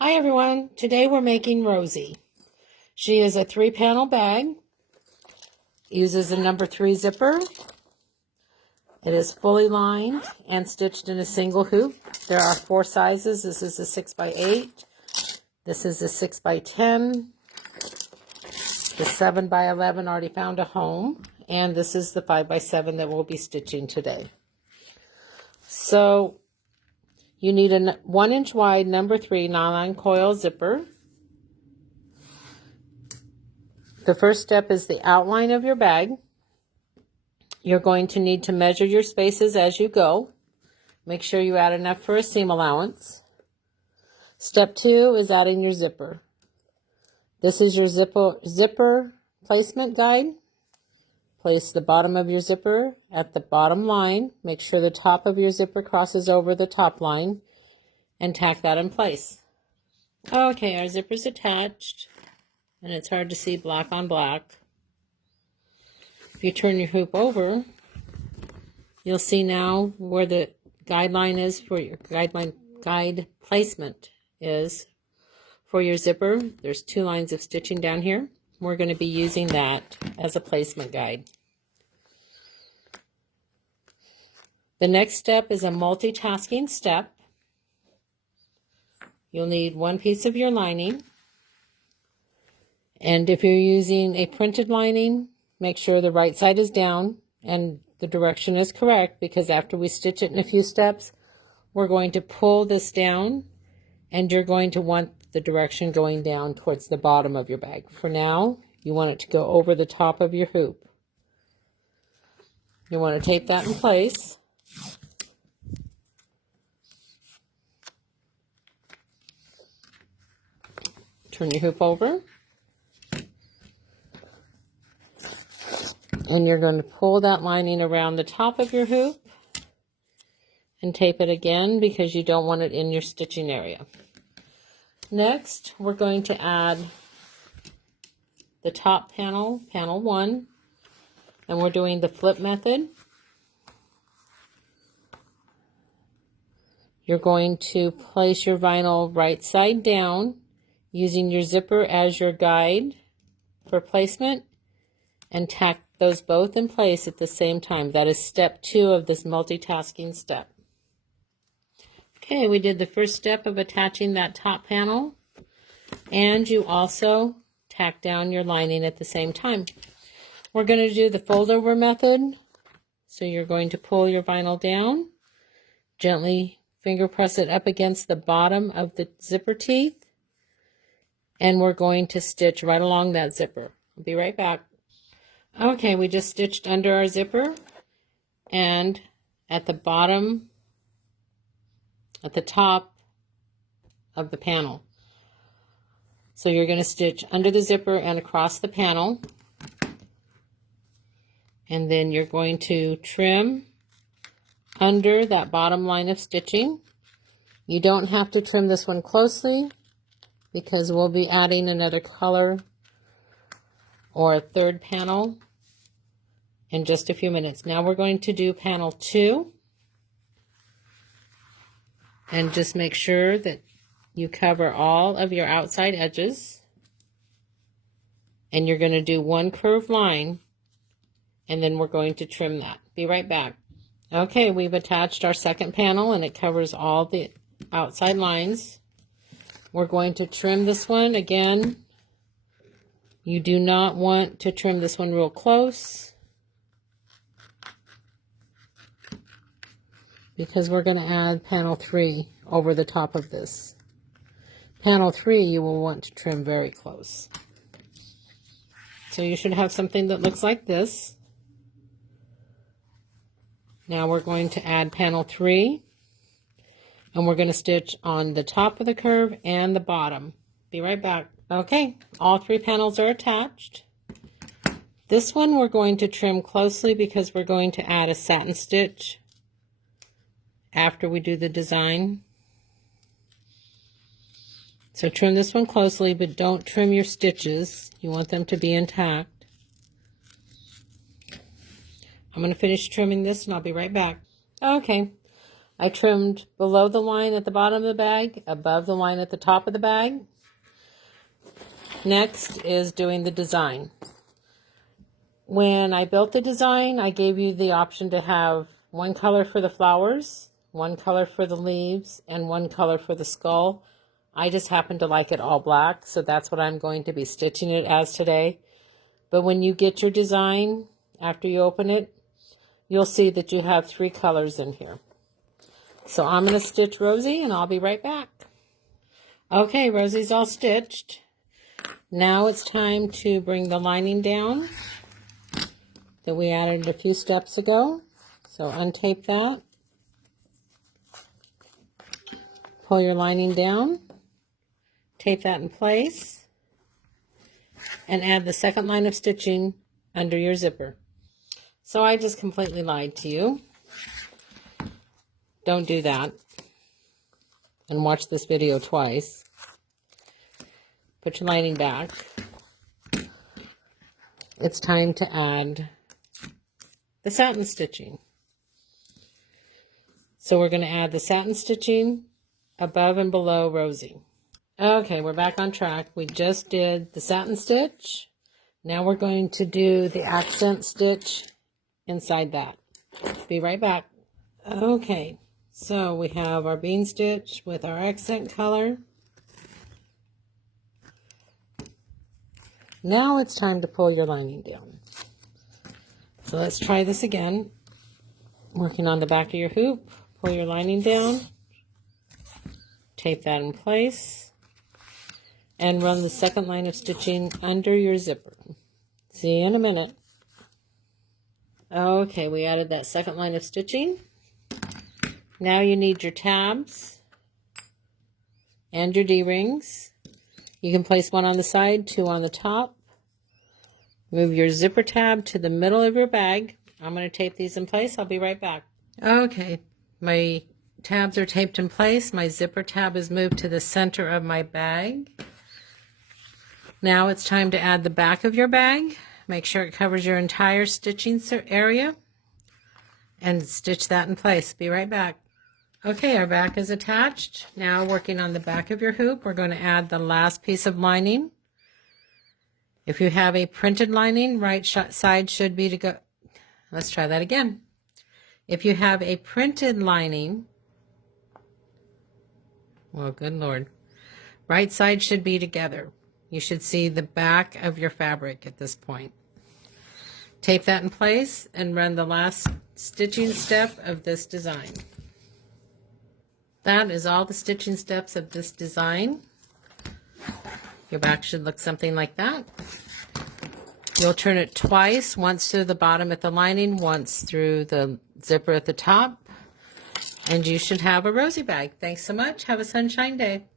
Hi everyone, today we're making Rosie. She is a 3-panel bag, uses a number 3 zipper. It is fully lined and stitched in a single hoop. There are 4 sizes. This is a 6x8, this is a 6x10, the 7x11 already found a home, and this is the 5x7 that we'll be stitching today. So you need a 1-inch wide number 3 nylon coil zipper. The first step is the outline of your bag. You're going to need to measure your spaces as you go. Make sure you add enough for a seam allowance. Step 2 is adding your zipper. This is your zipper placement guide. Place the bottom of your zipper at the bottom line. Make sure the top of your zipper crosses over the top line and tack that in place. Okay, our zipper's attached and it's hard to see black on black. If you turn your hoop over, you'll see now where the guideline is for your guide placement is for your zipper. There's 2 lines of stitching down here. We're going to be using that as a placement guide. The next step is a multitasking step. You'll need 1 piece of your lining. And if you're using a printed lining, make sure the right side is down and the direction is correct, because after we stitch it in a few steps, we're going to pull this down and you're going to want the direction going down towards the bottom of your bag. For now, you want it to go over the top of your hoop. You want to tape that in place. Turn your hoop over. And you're going to pull that lining around the top of your hoop and tape it again because you don't want it in your stitching area. Next, we're going to add the top panel, panel 1, and we're doing the flip method. You're going to place your vinyl right side down using your zipper as your guide for placement and tack those both in place at the same time. That is step 2 of this multitasking step. Okay, we did the first step of attaching that top panel, and you also tack down your lining at the same time. We're going to do the fold over method. So you're going to pull your vinyl down, gently finger press it up against the bottom of the zipper teeth, and we're going to stitch right along that zipper. I'll be right back. Okay, we just stitched under our zipper and at the bottom, at the top of the panel. So you're going to stitch under the zipper and across the panel, and then you're going to trim under that bottom line of stitching. You don't have to trim this one closely because we'll be adding another color or a third panel in just a few minutes. Now we're going to do panel 2, and just make sure that you cover all of your outside edges, and you're going to do 1 curved line, and then we're going to trim that. Be right back. Okay, we've attached our second panel and it covers all the outside lines. We're going to trim this one again. You do not want to trim this one real close because we're going to add panel 3 over the top of this. Panel 3 you will want to trim very close. So you should have something that looks like this. Now we're going to add panel 3, and we're going to stitch on the top of the curve and the bottom. Be right back. Okay, all 3 panels are attached. This one we're going to trim closely because we're going to add a satin stitch after we do the design. So trim this one closely, but don't trim your stitches. You want them to be intact. I'm going to finish trimming this and I'll be right back. Okay, I trimmed below the line at the bottom of the bag, above the line at the top of the bag. Next is doing the design. When I built the design, I gave you the option to have one color for the flowers, one color for the leaves, and one color for the skull. I just happen to like it all black, so that's what I'm going to be stitching it as today. But when you get your design, after you open it, you'll see that you have 3 colors in here. So I'm going to stitch Rosie, and I'll be right back. Okay, Rosie's all stitched. Now it's time to bring the lining down that we added a few steps ago. So untape that. Pull your lining down. Tape that in place. And add the second line of stitching under your zipper. So I just completely lied to you. Don't do that. And watch this video twice. Put your lining back. It's time to add the satin stitching. So we're going to add the satin stitching above and below Rosie. Okay, we're back on track. We just did the satin stitch. Now we're going to do the accent stitch inside that. Be right back. Okay, so we have our bean stitch with our accent color. Now it's time to pull your lining down. So let's try this again. Working on the back of your hoop, pull your lining down, tape that in place, and run the second line of stitching under your zipper. See you in a minute. Okay, we added that second line of stitching. Now you need your tabs and your D-rings. You can place one on the side, 2 on the top. Move your zipper tab to the middle of your bag. I'm going to tape these in place. I'll be right back. Okay, my tabs are taped in place. My zipper tab is moved to the center of my bag. Now it's time to add the back of your bag. Make sure it covers your entire stitching area and stitch that in place. Be right back. Okay, our back is attached. Now working on the back of your hoop, we're going to add the last piece of lining. If you have a printed lining, right side should be to go. Let's try that again. If you have a printed lining, well, good Lord, right side should be together. You should see the back of your fabric at this point. Tape that in place and run the last stitching step of this design. That is all the stitching steps of this design. Your back should look something like that. You'll turn it twice, once through the bottom at the lining, once through the zipper at the top, and you should have a Rosie bag. Thanks so much. Have a sunshine day.